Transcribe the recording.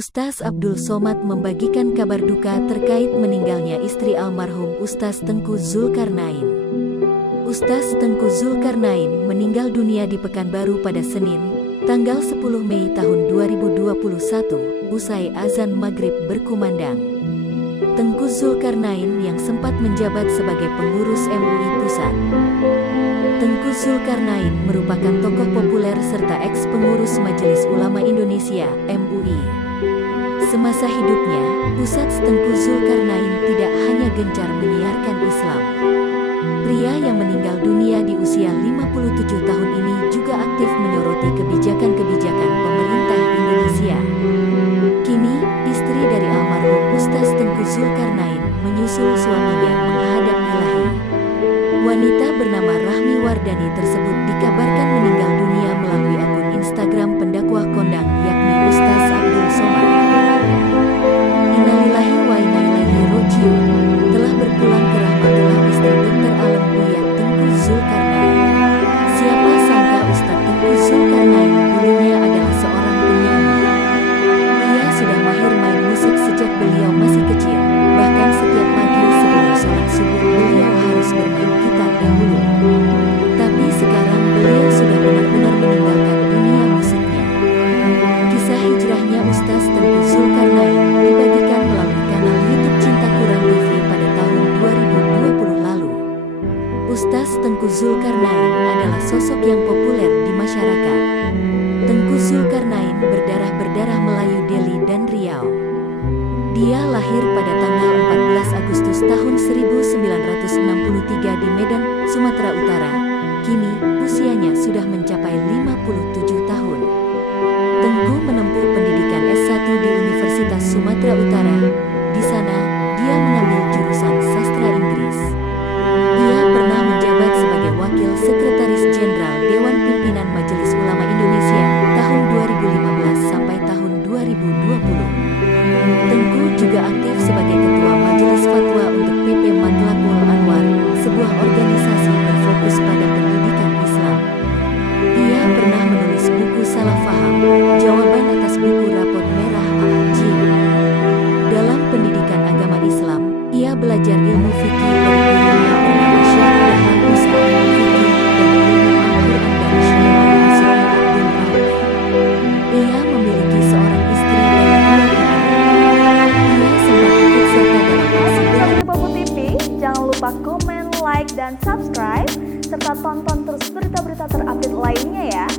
Ustaz Abdul Somad membagikan kabar duka terkait meninggalnya istri almarhum Ustaz Tengku Zulkarnain. Ustaz Tengku Zulkarnain meninggal dunia di Pekanbaru pada Senin, tanggal 10 Mei tahun 2021, usai azan maghrib berkumandang. Tengku Zulkarnain yang sempat menjabat sebagai pengurus MUI Pusat. Tengku Zulkarnain merupakan tokoh populer serta eks-pengurus Majelis Ulama Indonesia (MUI). Semasa hidupnya, Ustaz Tengku Zulkarnain tidak hanya gencar menyiarkan Islam. Pria yang meninggal dunia di usia 57 tahun ini juga aktif menyoroti kebijakan-kebijakan pemerintah Indonesia. Kini, istri dari almarhum Ustaz Tengku Zulkarnain menyusul suaminya menghadap Ilahi. Wanita bernama Rahmi Wardani tersebut dikabarkan meninggal dunia melalui akun Instagram pendakwah kondang yakni Ustaz Abdul Somad. Innalillahi wa inna ilaihi raji'un, telah berpulang ke rahmatullah istri Dr. Alam Buya Tengku Zulkarnain. Siapa sangka Ustaz Tengku Zulkarnain dulunya adalah seorang penyanyi. Ia sudah mahir main musik sejak beliau masih kecil, bahkan setiap pagi sebelum sholat subuh beliau harus bermain gitar dahulu. Tapi sekarang beliau sudah benar-benar meninggalkan dunia musiknya. Kisah hijrahnya Ustaz Tengku Zulkarnain dibagikan melalui kanal YouTube Cinta Quran TV pada tahun 2020 lalu. Ustaz Tengku Zulkarnain adalah sosok yang populer di masyarakat. Tengku Zulkarnain berdarah Melayu Delhi dan Riau. Dia lahir pada tanggal 14 Agustus tahun 1963 di Medan, Sumatera Utara. Kini, usianya sudah mencapai 57 tahun. Tengku menempuh pendidikan S1 di Universitas Sumatera Utara. Di sana, dia mengambil jurusan sastra Inggris. Ia pernah menjabat sebagai Wakil Sekretaris Jenderal Dewan Pimpinan Majelis Ulama Indonesia tahun 2015 sampai tahun 2020. Tengku juga aktif sebagai Ketua Majelis Fatwa untuk PP Matlaqul Anwar, sebuah organisasi berfokus pada pendidikan Islam. Ia pernah menulis buku Salah Faham, jawaban atas buku Rapot Merah Al-Jin. Dalam pendidikan agama Islam, ia belajar ilmu fikih dari gurunya bernama Syekh Dahlan Musa, fikih dan ilmu Al-Quran dari Syekh Nasrul Abdul Rauf. Ia memiliki seorang istri dan 2 anak. Ia sempat ikut serta dalam aksi Sahabat Bobo TV, jangan lupa komen, like, dan subscribe, serta tonton terus berita-berita terupdate lainnya ya.